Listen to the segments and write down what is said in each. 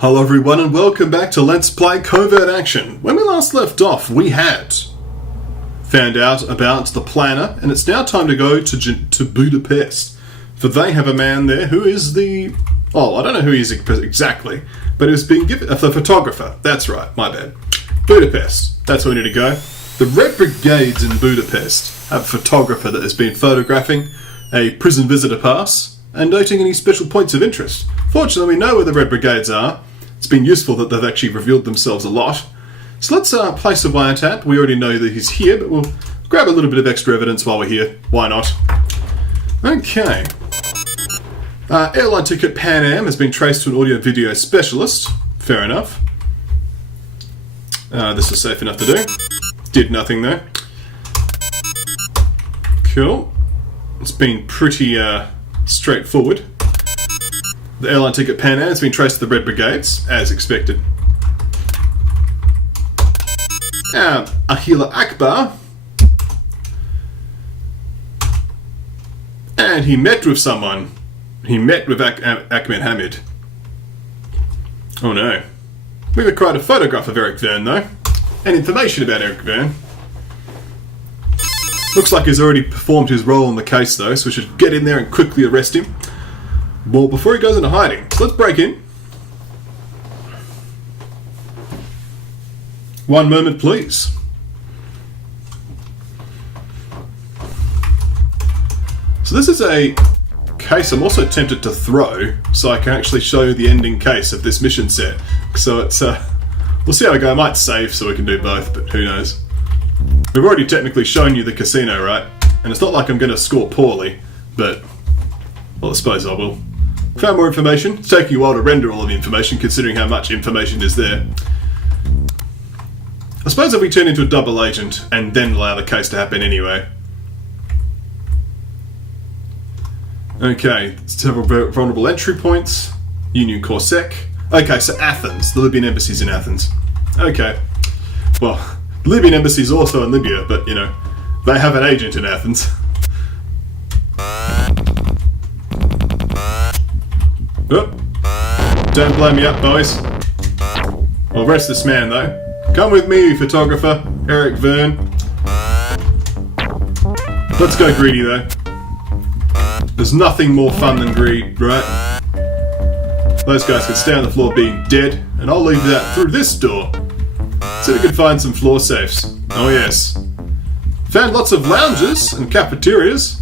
Hello everyone and welcome back to Let's Play Covert Action. When we last left off, we had found out about the planner, and it's now time to go to Budapest. For they have a man there who is the... Oh, I don't know who he is exactly, but it was being given... The photographer. That's right, my bad. Budapest. That's where we need to go. The Red Brigades in Budapest have a photographer that has been photographing a prison visitor pass and noting any special points of interest. Fortunately, we know where the Red Brigades are. It's been useful that they've actually revealed themselves a lot. So let's place a wiretap. We already know that he's here, but we'll grab a little bit of extra evidence while we're here. Why not? Okay. Airline ticket Pan Am has been traced to an audio-video specialist. Fair enough. This was safe enough to do. Did nothing though. Cool. It's been pretty straightforward. The airline ticket Pan Am has been traced to the Red Brigades, as expected. Ahila Akbar. And he met with someone. He met with Ahmed Hamid. Oh no. We've acquired a photograph of Eric Verne though. And information about Eric Verne. Looks like he's already performed his role in the case though, so we should get in there and quickly arrest him. Well, before he goes into hiding, so let's break in. One moment, please. So this is a case I'm also tempted to throw, so I can actually show you the ending case of this mission set. So it's, we'll see how we go. I might save so we can do both, but who knows. We've already technically shown you the casino, right? And it's not like I'm going to score poorly, but, well, I suppose I will. Found more information. It's taking a while to render all of the information, considering how much information is there. I suppose if we turn into a double agent and then allow the case to happen anyway. Okay, several vulnerable entry points. Union Corsac. Okay, so Athens. The Libyan embassy's in Athens. Okay. Well, the Libyan embassy's also in Libya, but, you know, they have an agent in Athens. Oh. Don't blow me up, boys. I'll arrest this man, though. Come with me, photographer, Eric Verne. Let's go greedy, though. There's nothing more fun than greed, right? Those guys can stay on the floor being dead, and I'll leave that through this door. So we can find some floor safes. Oh yes. Found lots of lounges and cafeterias.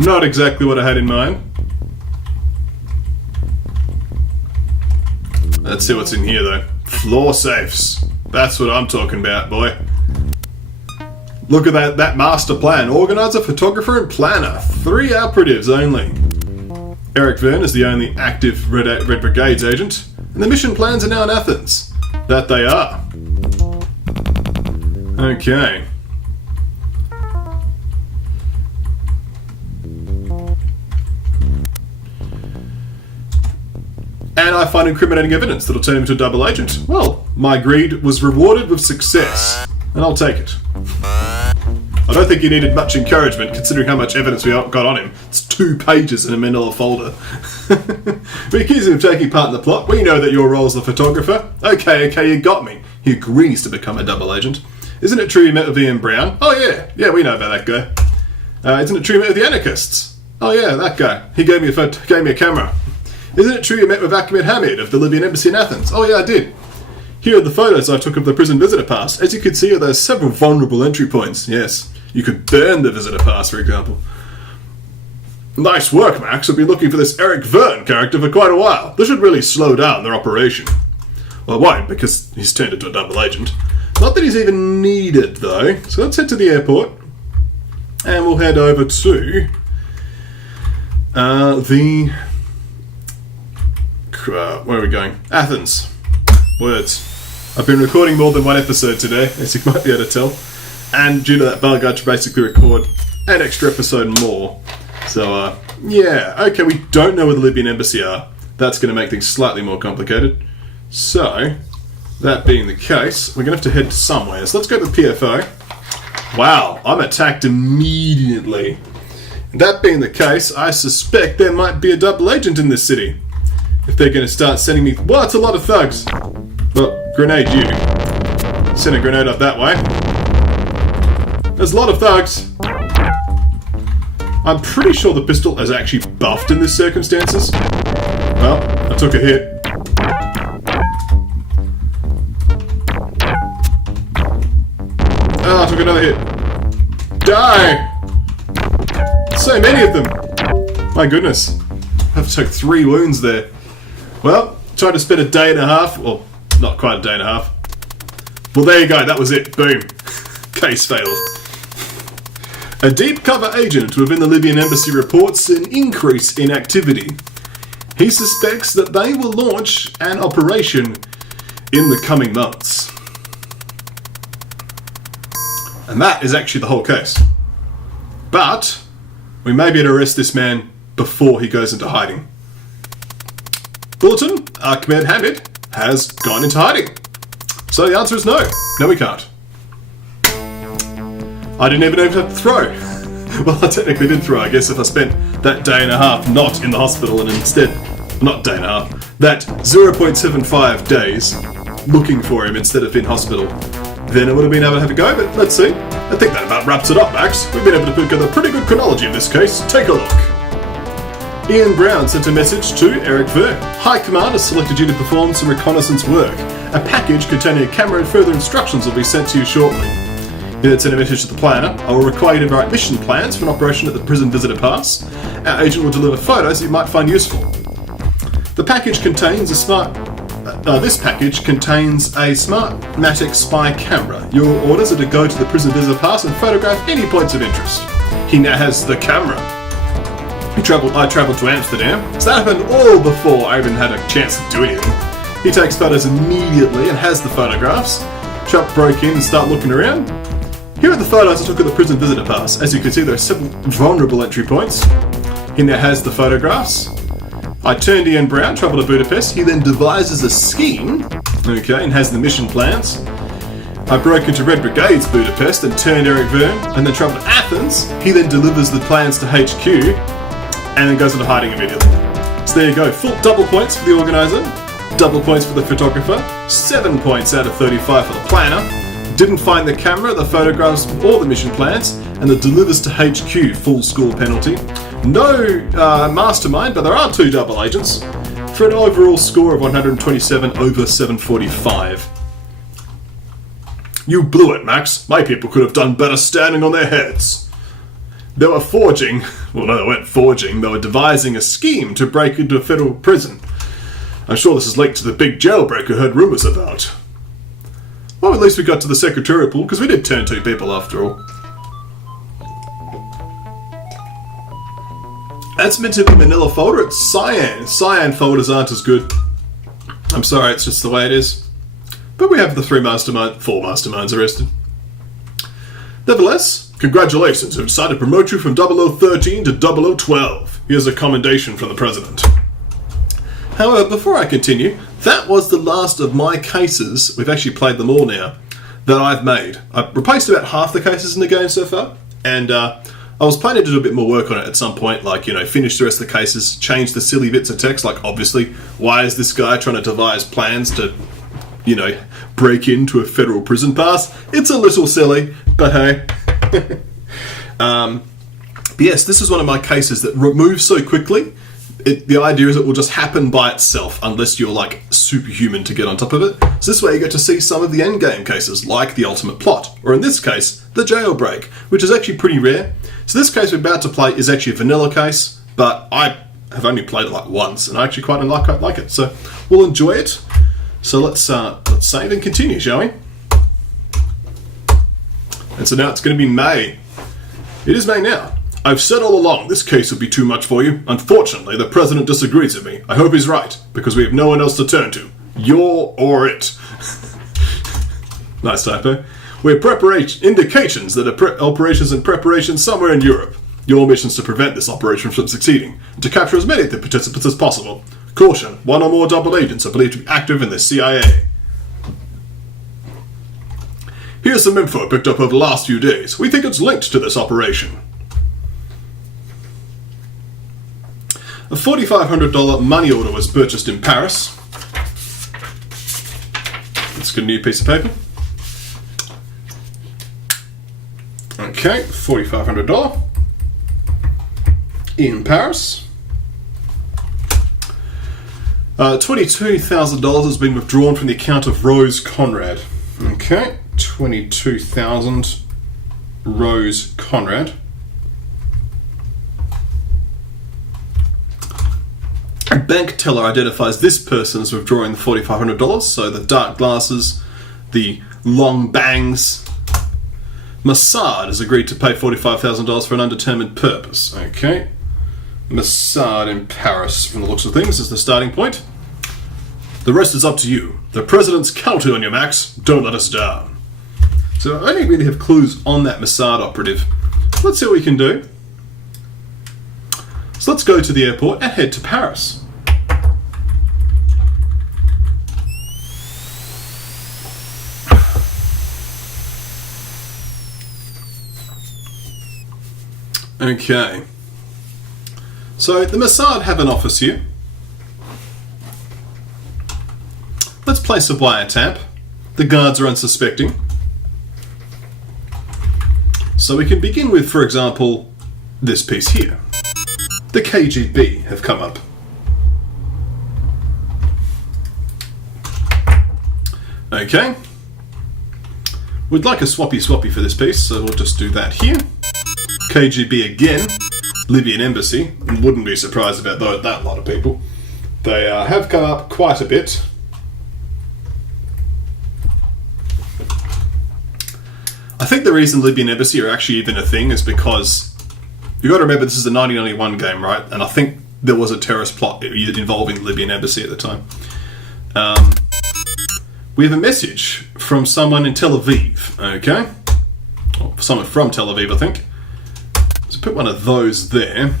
Not exactly what I had in mind. Let's see what's in here though. Floor safes. That's what I'm talking about, boy. Look at that master plan. Organizer, photographer, and planner. 3 operatives only. Eric Verne is the only active Red Brigades agent, and the mission plans are now in Athens. That they are. Okay. And I find incriminating evidence that'll turn him into a double agent. Well, my greed was rewarded with success, and I'll take it. I don't think he needed much encouragement, considering how much evidence we got on him. It's 2 pages in a manila folder. We accuse him of taking part in the plot. We know that your role is the photographer. Okay, you got me. He agrees to become a double agent. Isn't it true you met with Ian Brown? Oh yeah, we know about that guy. Isn't it true you met with the anarchists? Oh yeah, that guy. He gave me a camera. Isn't it true you met with Ahmed Hamid of the Libyan embassy in Athens? Oh yeah, I did. Here are the photos I took of the prison visitor pass. As you can see, there's several vulnerable entry points. Yes, you could burn the visitor pass, for example. Nice work, Max. I've been looking for this Eric Verne character for quite a while. This should really slow down their operation. Well, it won't, because he's turned into a double agent. Not that he's even needed, though. So let's head to the airport. And we'll head over to where are we going? Athens. Words. I've been recording more than 1 episode today, as you might be able to tell. And due to that bug, I had to basically record an extra episode more. So, yeah. Okay, we don't know where the Libyan embassy are. That's going to make things slightly more complicated. So, that being the case, we're going to have to head to somewhere. So let's go to the PFO. Wow, I'm attacked immediately. That being the case, I suspect there might be a double agent in this city. if they're going to start sending me... Well, it's a lot of thugs. Well, grenade you. Send a grenade up that way. There's a lot of thugs. I'm pretty sure the pistol is actually buffed in this circumstances. Well, I took a hit. Oh, I took another hit. Die! So many of them. My goodness. I've took 3 wounds there. Well, tried to spend a day and a half. Well, not quite a day and a half. Well, there you go. That was it. Boom. Case failed. A deep cover agent within the Libyan embassy reports an increase in activity. He suspects that they will launch an operation in the coming months. And that is actually the whole case. But we may be able to arrest this man before he goes into hiding. Bulletin, Ahmed Hamid has gone into hiding. So the answer is no. No, we can't. I didn't even have to throw. Well, I technically did throw, I guess, if I spent that day and a half not in the hospital and instead, not day and a half, that 0.75 days looking for him instead of in hospital, then I would have been able to have a go, but let's see. I think that about wraps it up, Max. We've been able to put together a pretty good chronology in this case. Take a look. Ian Brown sent a message to Eric Ver. High Command has selected you to perform some reconnaissance work. A package containing a camera and further instructions will be sent to you shortly. He then sent a message to the planner. I will require you to write mission plans for an operation at the prison visitor pass. Our agent will deliver photos you might find useful. The package contains this package contains a Smartmatic spy camera. Your orders are to go to the prison visitor pass and photograph any points of interest. He now has the camera. I travelled to Amsterdam, so that happened all before I even had a chance to do anything. He takes photos immediately and has the photographs. Chuck broke in and started looking around. Here are the photos I took at the prison visitor pass. As you can see, there are several vulnerable entry points. He now has the photographs. I turned Ian Brown, travelled to Budapest. He then devises a scheme, okay, and has the mission plans. I broke into Red Brigade's Budapest and turned Eric Verne, and then travelled to Athens. He then delivers the plans to HQ, and then goes into hiding immediately. So there you go, full double points for the organiser, double points for the photographer, 7 points out of 35 for the planner. Didn't find the camera, the photographs, or the mission plans, and the delivers to HQ, full score penalty. No mastermind, but there are 2 double agents, for an overall score of 127 over 745. You blew it, Max. My people could have done better standing on their heads. They were forging, well no, they weren't forging, they were devising a scheme to break into a federal prison. I'm sure this is linked to the big jailbreak I heard rumours about. Well, at least we got to the secretarial pool, because we did turn 2 people after all. That's meant to be Manila folder, it's cyan. Cyan folders aren't as good. I'm sorry, it's just the way it is. But we have the 4 masterminds arrested. Nevertheless, congratulations, we've decided to promote you from 0013 to 0012. Here's a commendation from the President. However, before I continue, that was the last of my cases, we've actually played them all now, that I've made. I've replaced about half the cases in the game so far, and I was planning to do a bit more work on it at some point, like, you know, finish the rest of the cases, change the silly bits of text, like, obviously, why is this guy trying to devise plans to, you know, break into a federal prison pass? It's a little silly, but hey. But yes, this is one of my cases that moves so quickly. The idea is it will just happen by itself unless you're like superhuman to get on top of it. So this way you get to see some of the endgame cases, like the ultimate plot, or in this case, the jailbreak, which is actually pretty rare. So this case we're about to play is actually a vanilla case, but I have only played it like once, and I actually quite like it. So we'll enjoy it. So let's save and continue, shall we? And so now it's going to be May. It is May now. I've said all along this case would be too much for you. Unfortunately, the President disagrees with me. I hope he's right, because we have no one else to turn to. You're or it. Nice typo. We have indications that operations in preparation somewhere in Europe. Your mission is to prevent this operation from succeeding, and to capture as many of the participants as possible. Caution, 1 or more double agents are believed to be active in the CIA. Here's some info picked up over the last few days. We think it's linked to this operation. A $4,500 money order was purchased in Paris. Let's get a new piece of paper. Okay, $4,500 in Paris. $22,000 has been withdrawn from the account of Rose Conrad. Okay, 22,000 Rose Conrad. A bank teller identifies this person as withdrawing the $4,500, so the dark glasses, the long bangs. Mossad has agreed to pay $45,000 for an undetermined purpose. Okay. Mossad in Paris, from the looks of things, is the starting point. The rest is up to you. The president's counting on you, Max. Don't let us down. So I only really have clues on that Mossad operative. Let's see what we can do. So let's go to the airport and head to Paris. Okay. So the Mossad have an office here. Let's place a wiretap. The guards are unsuspecting. So we can begin with, for example, this piece here. The KGB have come up. Okay. We'd like a swappy for this piece, so we'll just do that here. KGB again. Libyan embassy. Wouldn't be surprised about that lot of people. They have come up quite a bit. I think the reason Libyan embassy are actually even a thing is because you got to remember this is a 1991 game, right? And I think there was a terrorist plot involving Libyan embassy at the time. We have a message from someone in Tel Aviv. Okay, or someone from Tel Aviv, I think. Let's put one of those there,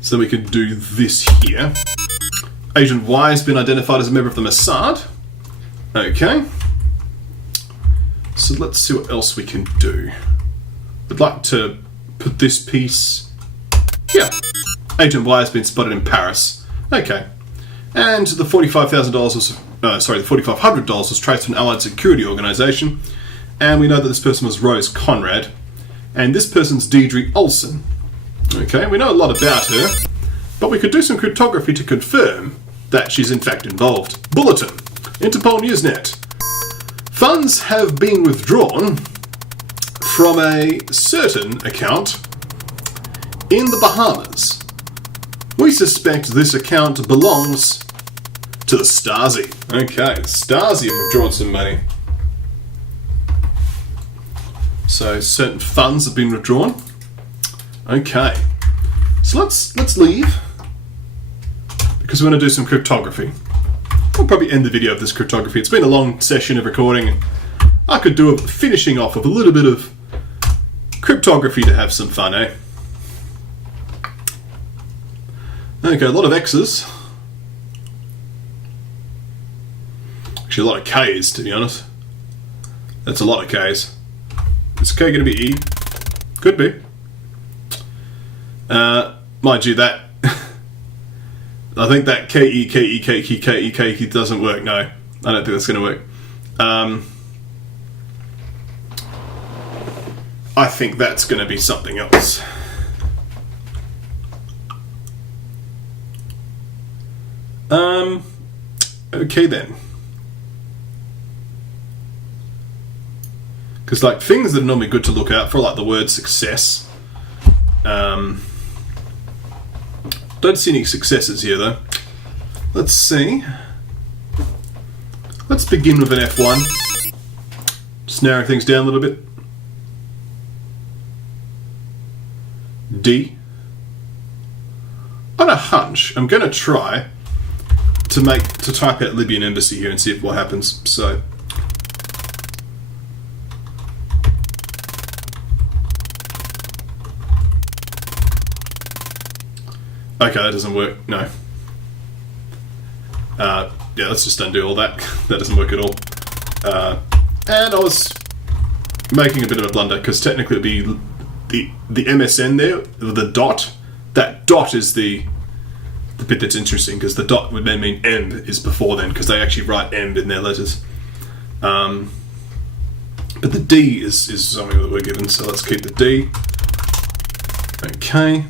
so we can do this here. Agent Y has been identified as a member of the Mossad. Okay. So let's see what else we can do. I'd like to put this piece here. Agent Y has been spotted in Paris. Okay. And the $45,000 was, the $4,500 was traced to an allied security organisation. And we know that this person was Rose Conrad. And this person's Deirdre Olsen. Okay, we know a lot about her. But we could do some cryptography to confirm that she's in fact involved. Bulletin. Interpol Newsnet. Funds have been withdrawn from a certain account in the Bahamas. We suspect this account belongs to the Stasi. Okay, the Stasi have withdrawn some money. So certain funds have been withdrawn. Okay, so let's leave because we're going to do some cryptography. I'll probably end the video of this cryptography. It's been a long session of recording. I could do a finishing off of a little bit of cryptography to have some fun, eh? Okay, a lot of X's. Actually, a lot of K's, to be honest. That's a lot of K's. Is K going to be E? Could be. Mind you, that... I think that K-E doesn't work, no. I don't think that's going to work. I think that's going to be something else. Okay then. Because like things that are normally good to look out for, like the word success. Don't see any successes here though. Let's see. Let's begin with an F1. Just narrowing things down a little bit. D. On a hunch, I'm going to try to type out Libyan embassy here and see what happens. So. Okay, that doesn't work. No. Yeah, let's just undo all that. That doesn't work at all. And I was making a bit of a blunder because technically it'd be the MSN there, the dot. That dot is the the bit that's interesting, because the dot would then mean M is before then, because they actually write M in their letters. But the D is something that we're given, so let's keep the D. Okay.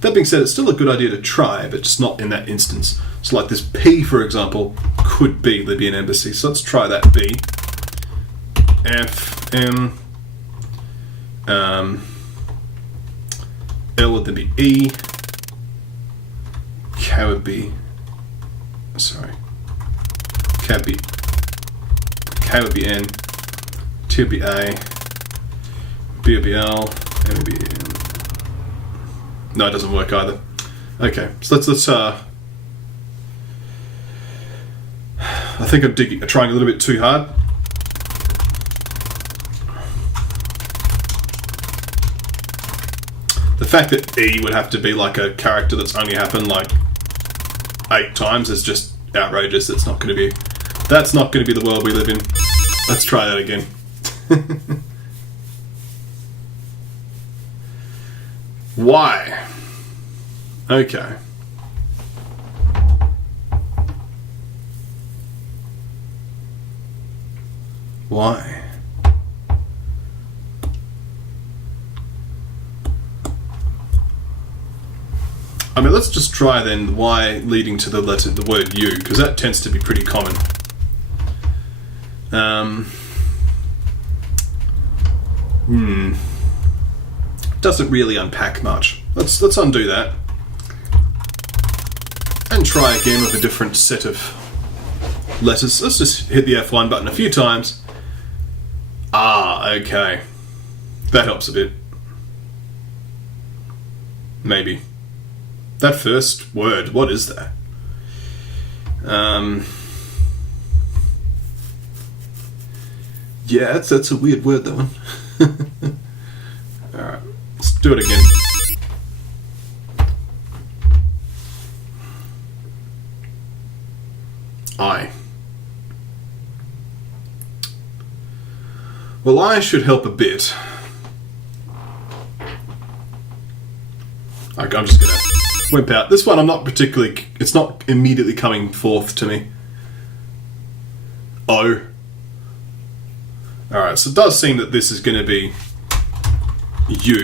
That being said, it's still a good idea to try, but just not in that instance. So like this P, for example, could be Libyan embassy. So let's try that B. F, M, L would then be E. K would be, sorry, K would be N. T would be A. B would be L. M would be N. No, it doesn't work either. Okay, so let's I think I'm trying a little bit too hard. The fact that E would have to be like a character that's only happened like 8 times is just outrageous. That's not going to be the world we live in. Let's try that again. Why? Okay. Why? I mean, let's just try then Y leading to the word U, because that tends to be pretty common. Doesn't really unpack much. Let's undo that and try again with a different set of letters. Let's just hit the F1 button a few times. Okay. That helps a bit. Maybe. That first word, what is that? Yeah, that's a weird word, that one. Alright, let's do it again. I. Well, I should help a bit. Okay, I'm just gonna wimp out. This one I'm not particularly, it's not immediately coming forth to me. O. Alright, so it does seem that this is going to be U.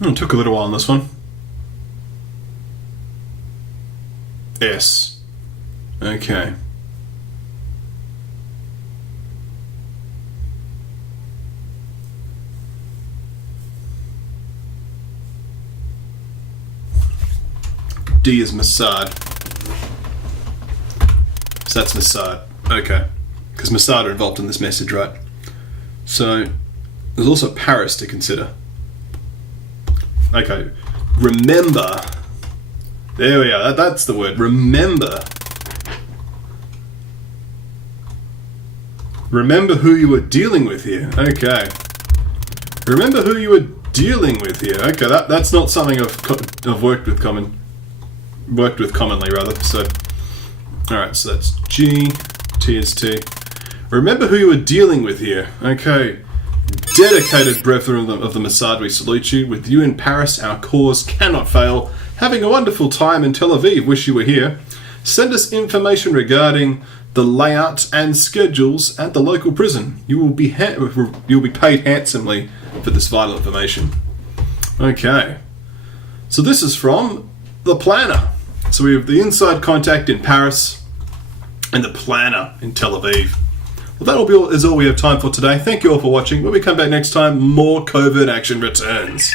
It took a little while on this one. S. Okay. D is Mossad. So that's Mossad. Okay. Because Mossad are involved in this message, right? So there's also Paris to consider. Okay. Remember. There we are. That's the word. Remember. Remember who you were dealing with here. Okay. Remember who you were dealing with here. Okay, that's not something I've worked with commonly rather. So, all right. So that's G, T is T. Remember who you were dealing with here. Okay. Dedicated brethren of the Mossad, we salute you. With you in Paris, our cause cannot fail. Having a wonderful time in Tel Aviv. Wish you were here. Send us information regarding the layout and schedules at the local prison. You'll be paid handsomely for this vital information. Okay. So this is from the planner. So we have the inside contact in Paris and the planner in Tel Aviv. Well, is all we have time for today. Thank you all for watching. When we come back next time, more Covert action returns.